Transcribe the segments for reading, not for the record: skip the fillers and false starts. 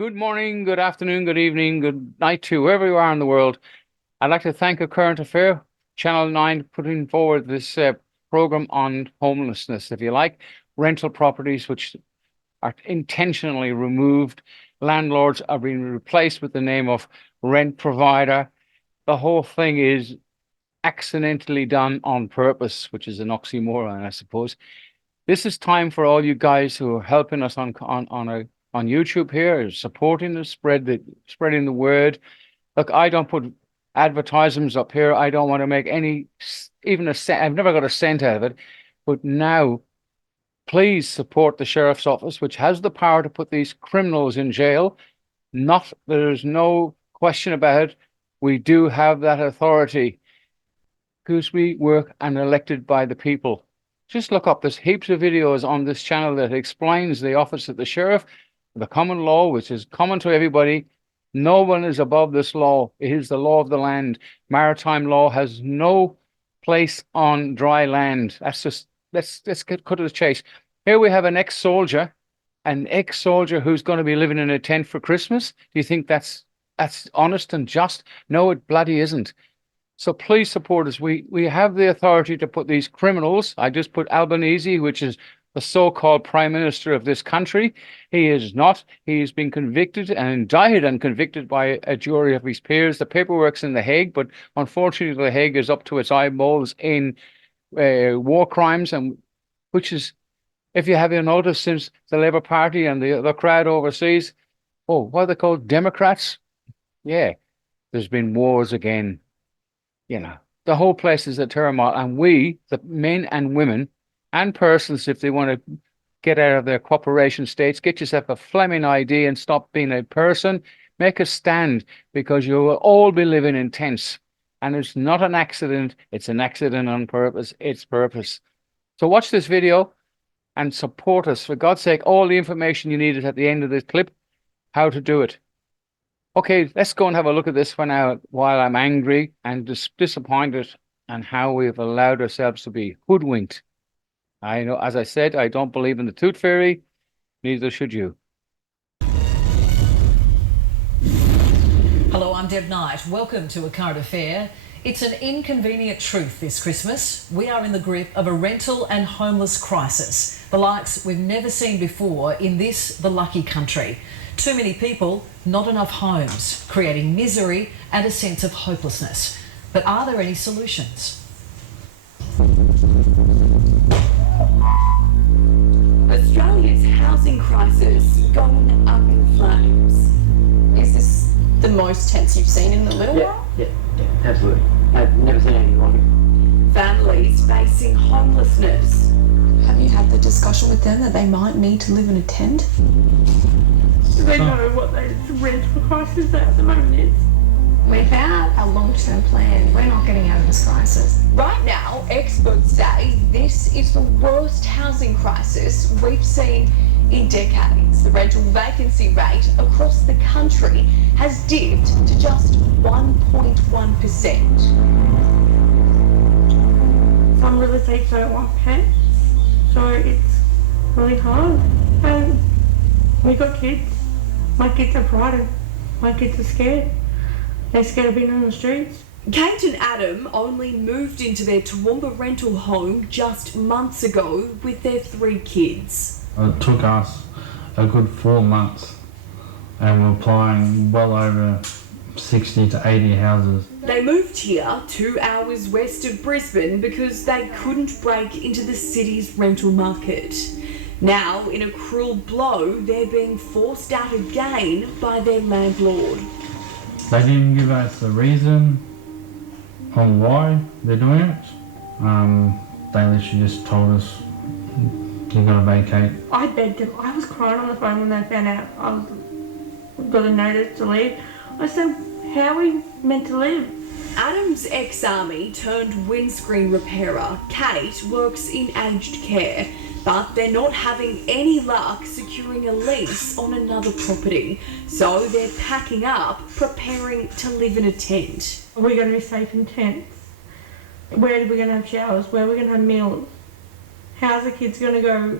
Good morning, good afternoon, good evening, good night to wherever you are in the world. I'd like to thank A Current Affair, Channel 9, putting forward this program on homelessness, if you like, rental properties which are intentionally removed. Landlords are being replaced with the name of rent provider. The whole thing is accidentally done on purpose, which is an oxymoron, I suppose. This is time for all you guys who are helping us on YouTube here, supporting us, spreading the word. Look, I don't put advertisements up here. I don't want to make even a cent. I've never got a cent out of it. But now, please support the sheriff's office, which has the power to put these criminals in jail. There's no question about it. We do have that authority because we work and elected by the people. Just look up. There's heaps of videos on this channel that explains the office of the sheriff, the common law, which is common to everybody. No one is above this law. It is the law of the land. Maritime law has no place on dry land. That's just let's get cut to the chase. Here we have an ex-soldier who's going to be living in a tent for Christmas. Do you think that's honest and just? No, it bloody isn't. So please support us. We have the authority to put these criminals. I just put Albanese, which is the so-called prime minister of this country. He is not. He's been convicted and indicted and convicted by a jury of his peers. The paperwork's in The Hague, but unfortunately, The Hague is up to its eyeballs in war crimes, and which is, if you have noticed, since the Labour Party and the crowd overseas, oh, what are they called? Democrats? Yeah, there's been wars again. The whole place is a turmoil, and we, the men and women and persons, if they want to get out of their cooperation states, get yourself a Fleming ID and stop being a person. Make a stand, because you will all be living in tents. And it's not an accident. It's an accident on purpose. It's purpose. So watch this video and support us. For God's sake, all the information you need is at the end of this clip, how to do it. Okay, let's go and have a look at this for now while I'm angry and disappointed and how we've allowed ourselves to be hoodwinked. I know, as I said, I don't believe in the tooth fairy. Neither should you. Hello, I'm Deb Knight. Welcome to A Current Affair. It's an inconvenient truth this Christmas. We are in the grip of a rental and homeless crisis, the likes we've never seen before in this, the lucky country. Too many people, not enough homes, creating misery and a sense of hopelessness. But are there any solutions? Australia's housing crisis going up in flames. Is this the most tents you've seen in a little while? Yeah, absolutely. I've never seen anything like it. Families facing homelessness. Have you had the discussion with them that they might need to live in a tent? Do they know what the rental crisis at the moment is? Without a long-term plan, we're not getting out of this crisis. Right now, experts say this is the worst housing crisis we've seen in decades. The rental vacancy rate across the country has dipped to just 1.1%. Some real estates don't want pets, so it's really hard. And we got kids. My kids are frightened. My kids are scared. They're scared of being on the streets. Kate and Adam only moved into their Toowoomba rental home just months ago with their 3 kids. It took us a good 4 months, and we're applying well over 60 to 80 houses. They moved here 2 hours west of Brisbane because they couldn't break into the city's rental market. Now, in a cruel blow, they're being forced out again by their landlord. They didn't give us a reason on why they're doing it. They literally just told us, you've got to vacate. I begged them. I was crying on the phone when they found out I got a notice to leave. I said, how are we meant to live? Adam's ex-army turned windscreen repairer, Kate, works in aged care, but they're not having any luck securing a lease on another property. So they're packing up, preparing to live in a tent. Are we going to be safe in tents? Where are we going to have showers? Where are we going to have meals? How's the kids going to go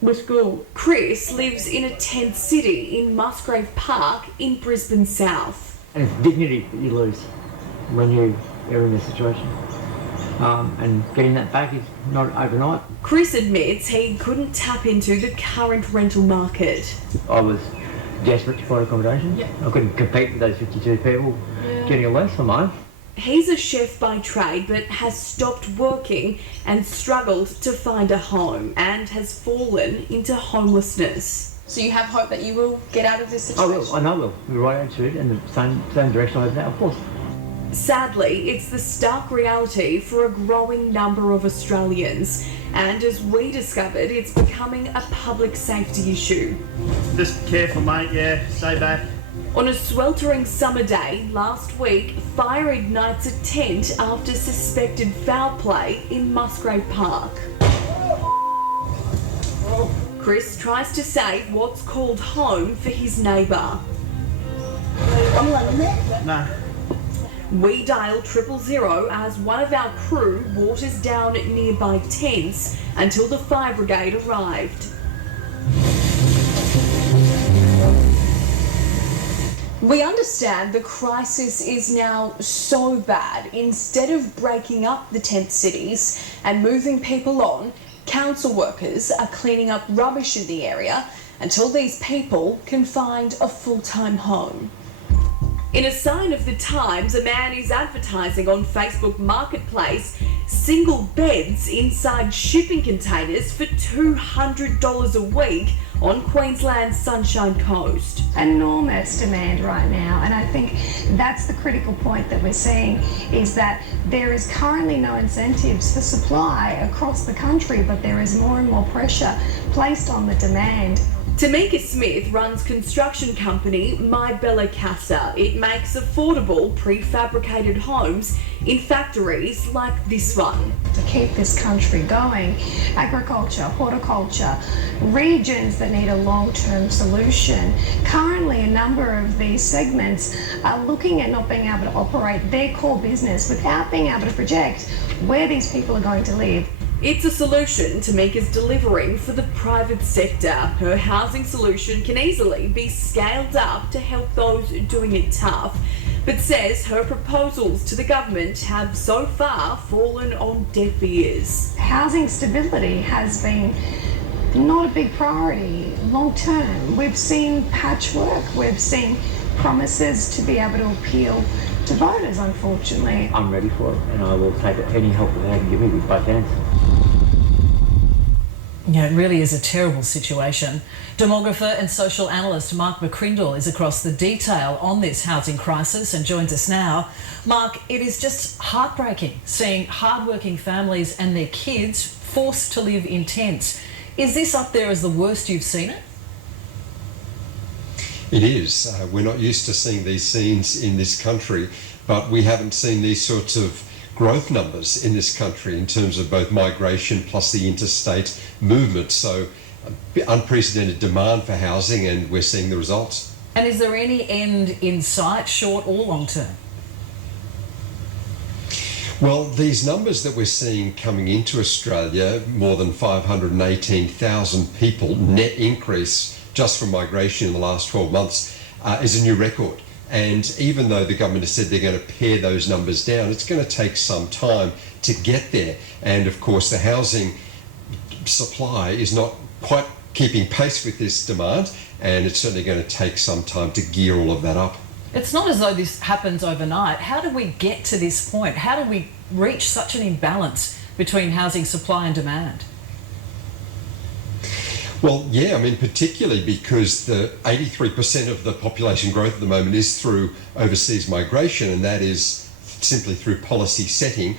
with school. Chris lives in a tent city in Musgrave Park in Brisbane South. And it's dignity that you lose when you are in this situation. And getting that back is not overnight. Chris admits he couldn't tap into the current rental market. I was desperate to find accommodation. I couldn't compete with those 52 people getting a lease on my own. He's a chef by trade but has stopped working and struggled to find a home and has fallen into homelessness. So you have hope that you will get out of this situation? I will, I know I will. We're right into it in the same direction I was now, of course. Sadly, it's the stark reality for a growing number of Australians, and as we discovered, it's becoming a public safety issue. Just careful, mate, yeah, stay back. On a sweltering summer day last week, fire ignites a tent after suspected foul play in Musgrave Park. Chris tries to save what's called home for his neighbour. No. We dial 000 as one of our crew waters down nearby tents until the fire brigade arrived. We understand the crisis is now so bad, instead of breaking up the tent cities and moving people on, council workers are cleaning up rubbish in the area until these people can find a full-time home. In a sign of the times, a man is advertising on Facebook Marketplace single beds inside shipping containers for $200 a week on Queensland's Sunshine Coast. Enormous demand right now, and I think that's the critical point that we're seeing, is that there is currently no incentives for supply across the country, but there is more and more pressure placed on the demand. Tamika Smith runs construction company My Bella Casa. It makes affordable prefabricated homes in factories like this one. To keep this country going, agriculture, horticulture, regions that need a long-term solution. Currently, a number of these segments are looking at not being able to operate their core business without being able to project where these people are going to live. It's a solution Tamika's delivering for the private sector. Her housing solution can easily be scaled up to help those doing it tough, but says her proposals to the government have so far fallen on deaf ears. Housing stability has been not a big priority long term. We've seen patchwork, we've seen promises to be able to appeal to voters, unfortunately. I'm ready for it, and I will take any help that they can give me with both hands. Yeah, it really is a terrible situation. Demographer and social analyst Mark McCrindle is across the detail on this housing crisis and joins us now. Mark, it is just heartbreaking seeing hardworking families and their kids forced to live in tents. Is this up there as the worst you've seen it? It is. We're not used to seeing these scenes in this country, but we haven't seen these sorts of growth numbers in this country in terms of both migration plus the interstate movement. So unprecedented demand for housing, and we're seeing the results. And is there any end in sight, short or long term? Well, these numbers that we're seeing coming into Australia, more than 518,000 people net increase just from migration in the last 12 months, is a new record. And even though the government has said they're going to pare those numbers down, it's going to take some time to get there. And of course, the housing supply is not quite keeping pace with this demand, and it's certainly going to take some time to gear all of that up. It's not as though this happens overnight. How do we get to this point? How do we reach such an imbalance between housing supply and demand? Well, yeah, I mean, particularly because the 83% of the population growth at the moment is through overseas migration, and that is simply through policy setting.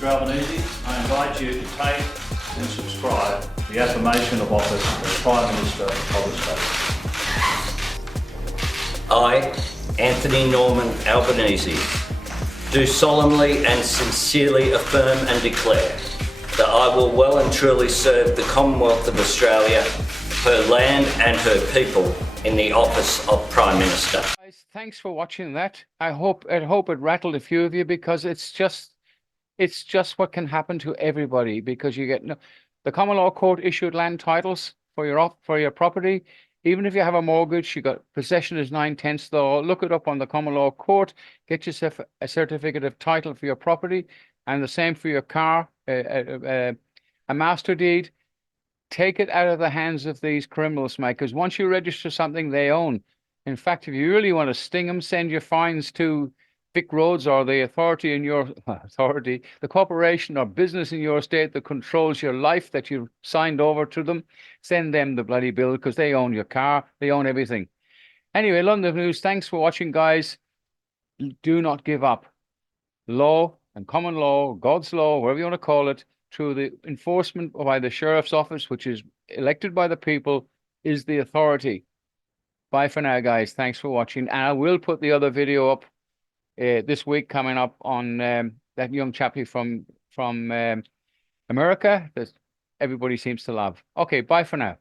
Mr Albanese, I invite you to take and subscribe the affirmation of office of Prime Minister of Australia. I, Anthony Norman Albanese, do solemnly and sincerely affirm and declare that I will well and truly serve the Commonwealth of Australia, her land and her people in the office of Prime Minister. Guys, thanks for watching that. I hope it rattled a few of you, because it's just what can happen to everybody, because you get the common law court issued land titles for your property. Even if you have a mortgage, you got possession is 9/10 law. Look it up on the common law court. Get yourself a certificate of title for your property, and the same for your car, a master deed. Take it out of the hands of these criminals, mate, because once you register something, they own. In fact, if you really want to sting them, send your fines to Vic Roads or the authority in your authority, the corporation or business in your state that controls your life that you've signed over to them. Send them the bloody bill, because they own your car, they own everything. Anyway, London News, thanks for watching, guys. Do not give up. Law and common law, God's law, whatever you want to call it, through the enforcement by the Sheriff's Office, which is elected by the people, is the authority. Bye for now, guys. Thanks for watching. And I will put the other video up this week, coming up on that young chappie from America that everybody seems to love. Okay, bye for now.